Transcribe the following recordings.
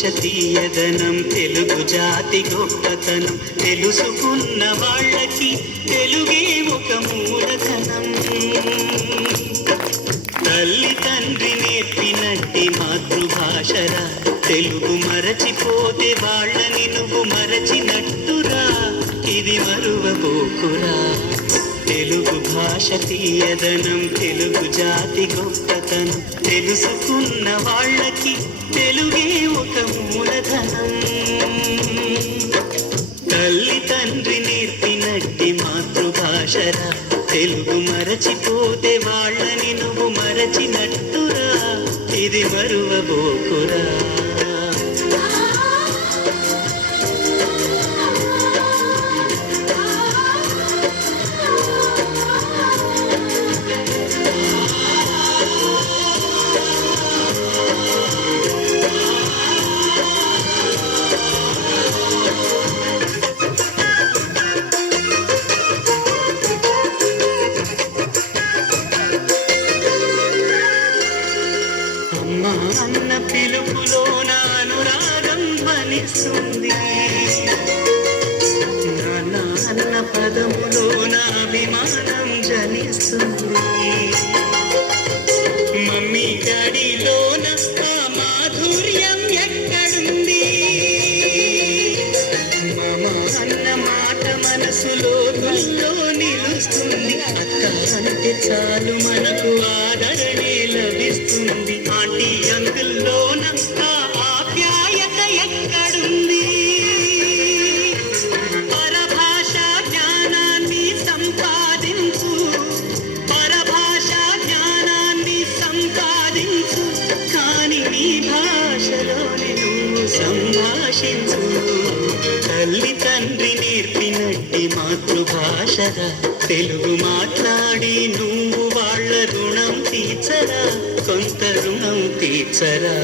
భాష తీయదనం తెలుగు జాతి గొప్పతనం తెలుసుకున్న వాళ్ళకి తెలుగే ఒక మూలధనం. తల్లి తండ్రి నేర్పినట్టి మాతృభాషరా తెలుగు మరచిపోతే వాళ్ళని నువ్వు మరచినట్టురా, ఇది మరువబోకురా. తెలుగు భాష తీయదనం తెలుగు జాతి గొప్పతనం తెలుసుకున్న వాళ్ళకి తెలుగే ఒక మూలధనం. తల్లి తండ్రి నేర్పినట్టి మాతృభాషరా తెలుగు మరచిపోతే వాళ్ళని నువ్వు మరచినట్టురా, ఇది మరువబోకురా. అన్న పిలుపులో అనురాగం ధ్వనిస్తుంది, నాన్న అన్న పదములో అభిమానం జనిస్తుంది. మమ్మీ డాడీలోన ఆ మాధుర్యం ఎక్కడుంది, మామ అన్న మాట మనసులో తుల్లో నిలుస్తుంది. అక్క అంటే చాలు మనకు ఆదరణే లభిస్తుంది. ఆంటీ అంకుల్లోన ఆ ఆప్యాయత ఎక్కడుంది, పరభాషా జ్ఞానాన్ని సంపాదించు, పరభాషా జ్ఞానాన్ని సంపాదించు, కాని నీ భాషలోనే నువ్వు సంభాషించు. తల్లి తండ్రి నేర్పినట్టి మాతృభాషరా తెలుగు మాట్లాడి నువ్వు వాళ్ళ రుణం తీర్చరా, కొంత రుణం తీర్చరా.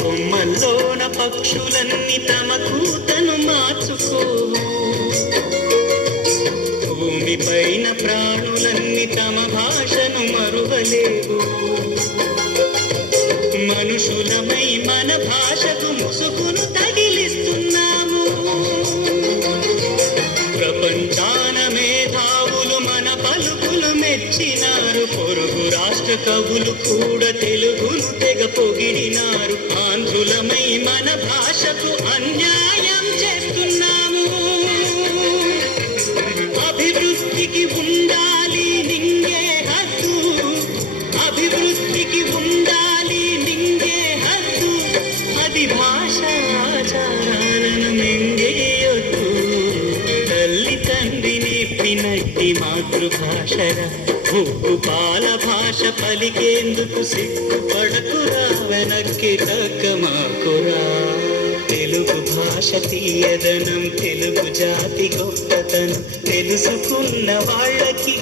కొమ్మల్లోన పక్షులన్నీ తమ కూతను మార్చుకోవు, భూమిపైన ప్రాణులన్నీ తమ భాషను మరువలేవు. మనుషులమై మన భాషకు ముసుగును తగిలిస్తున్నాము, ప్రపంచాన మేధావులు మన పలుకులు మెచ్చినారు. పొరుగు రాష్ట్ర కవులు కూడా తెలుగును తెగ పొగిడినారు. ఆంధ్రులమై మన భాషకు అన్యాయం చేస్తున్నాము. అభివృద్ధికి ఉండాలి నింగే హద్దు, అభివృద్ధికి ఉండాలి నింగే హద్దు, అది భాష ఆచారాలను మింగేయొద్దు. తల్లి తండ్రి నేర్పినట్టి మాతృభాషరా ఉప్పు పాల భాష పలికేందుకు సిగ్గుపడకురా, వెనక్కి తగ్గమాకురా. తెలుగు భాష తీయదనం తెలుగు జాతి గొప్పతనం తెలుసుకున్న వాళ్ళకి